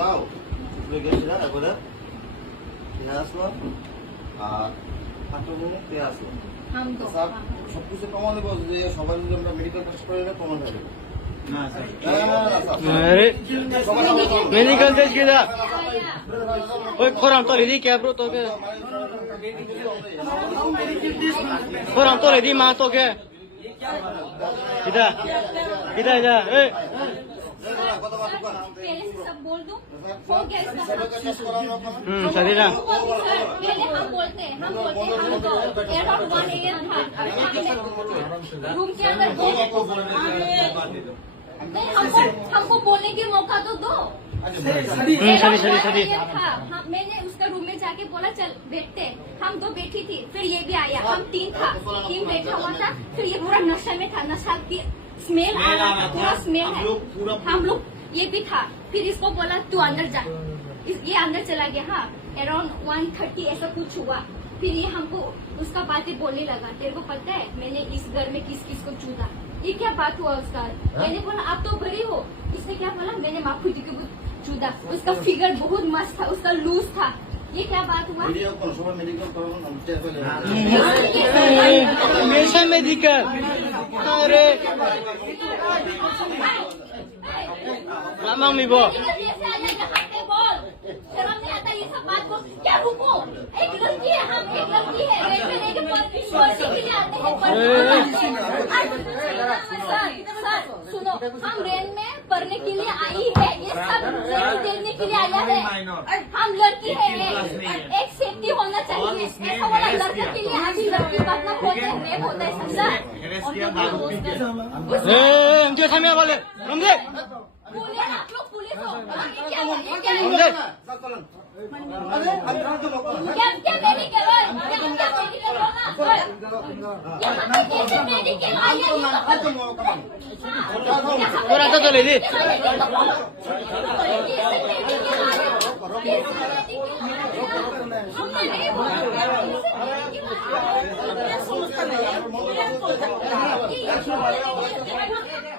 দাও গেছিল একবারে আসলো আর আসলো সবকিছু প্রমাণ দেবো যে সবাই যদি আমরা মেডিকেল টেস্ট করে প্রমাণ হয়ে যাবে। मेडिकल टेस्ट किया ओए खोराम तो रेडी क्या ब्रो तो के खोराम तो रेडी मां तो के इधर इधर इधर ए पहले से सब बोल दूं हो गया इसका सही ना पहले हम बोलते हैं हम तो एयरपोर्ट 1 AM था रूम के अंदर हमको बोलने के मौका तो दो। मैंने उसका रूम में जाके बोला चल बैठते, हम दो बैठी थी, फिर ये भी आया, हम तीन बैठा हुआ था, फिर ये पूरा नशा में था, नशा की स्मेल आ रहा था, पूरा स्मेल है, हम लोग ये भी था, फिर इसको बोला तू अंदर जा, ये अंदर चला गया। हाँ अराउंड 1:30 ऐसा कुछ हुआ, फिर ये हमको उसका बातें बोलने लगा, तेरे को पता है मैंने इस घर में किस किस को चूदा, ये क्या बात हुआ उसका। मैंने बोला आप तो बड़ी हो, इसने क्या बोला मैंने माखुदी को चूदा, उसका फिगर बहुत मस्त था, उसका लूज था, ये क्या बात हुआ। हमेशा मेडिकल अरे लामांग मिबो शर्म नहीं आता ये सब बात को, क्या रुको एक लड़की है, हम एक लड़की है, रेलवे लेके पढ़ने के लिए आते हैं। सर सुनो, हम रेल में पढ़ने के लिए आई है, ये सब देखने के लिए आया है, हम लड़की है, एक सेफ्टी होना चाहिए, ऐसा वाला लड़के के लिए अभी लड़की बात ना होते हैं, रेप होता है समझा। मुझे समय वाले समझे पुलिस आप लोग पुलिस हो, क्या समझे क्या मेडिकल और आता तो ले दी नहीं